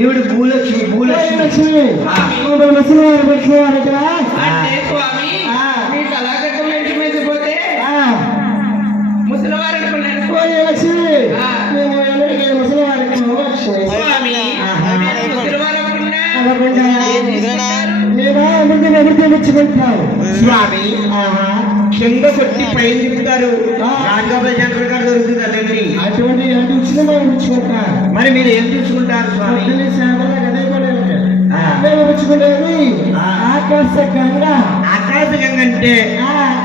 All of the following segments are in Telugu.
ఈవిడ భూలక్ష్మి ముసలివారు స్వామి కింద కొట్టి పైన తిప్పుతారు రాజగోపాల్ చంద్ర గారు దొరుకుతుంది అదండి అటువంటి ఉంచుకుంటారు. మరి మీరు ఏం తీసుకుంటారు స్వామి? ఆకాశగంగ అంటే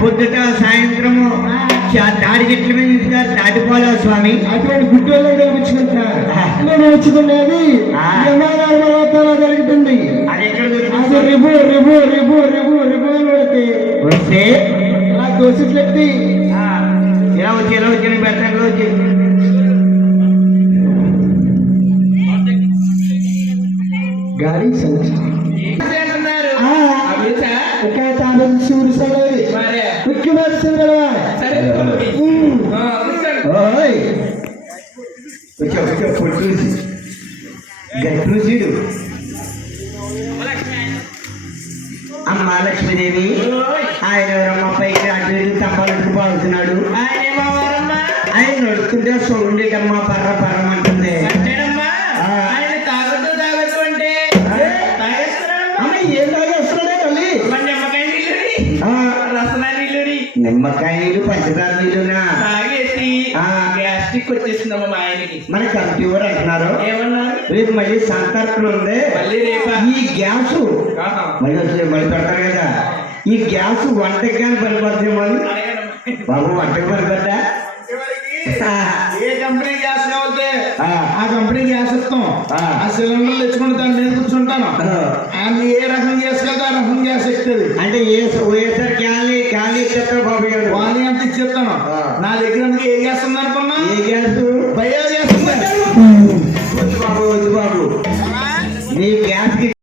పొద్దుట సాయంత్రము తాడి చెట్ల మీద తిప్పుతారు, దాటిపోలేవు స్వామి. అటువంటి గుడ్డోళ్ళు ఉంచుకుంటారు. మేము ఉంచుకునేది జరుగుతుంది. అది ఎక్కడ అది రిబు రిబు రిబు రిబు రిబు పెడితే వస్తే అలా దోసిట్లెత్తి ఇలా వచ్చి పెడతాను వచ్చి గాలి గట్టు అమ్మ లక్ష్మీదేవి ఆయన ఎవరమ్మ పైకి అటు తప్పాలకు పాడుతున్నాడు. ఆయన నడుస్తుంటే సొండేటమ్మా పర్ర పర్రమంటుంది. ఏం తాగేస్తున్నాడే తల్లి? నిమ్మకాయ నీళ్ళు పంచదార నీళ్ళునా గ్యాస్ట్రిక్ వచ్చేసిందమ్మా మా ఆయనకి. మన కంప్యూటర్ అంటున్నారు. ఏమన్నారు? రేపు మళ్ళీ సంతర్పణ ఉంది. ఈ గ్యాస్ మళ్ళీ పెడతారు కదా, ఈ గ్యాస్ వంటకి కానీ పనిపడుతుందేమో అని. బాబు వంటకి పనిపడ్డా? ఏ కంపెనీ గ్యాస్ కావాలి ఆ కంపెనీ గ్యాస్ ఇస్తాం. ఆ సిలిండర్లు తెచ్చుకుని దాని మీద కూర్చుంటాను. ఆమె ఏ రకం గ్యాస్ కదా ఆ రకం గ్యాస్ ఇస్తుంది. అంటే ఏసారి ఖాళీ ఇచ్చేస్తారు బాబు గారు. ఖాళీ అంత ఇచ్చేస్తాను. నా దగ్గర ఏ గ్యాస్ ఉందనుకున్నా? ఏ గ్యాస్? బయో గ్యాస్ ఉంది బాబు. నీ గ్యాస్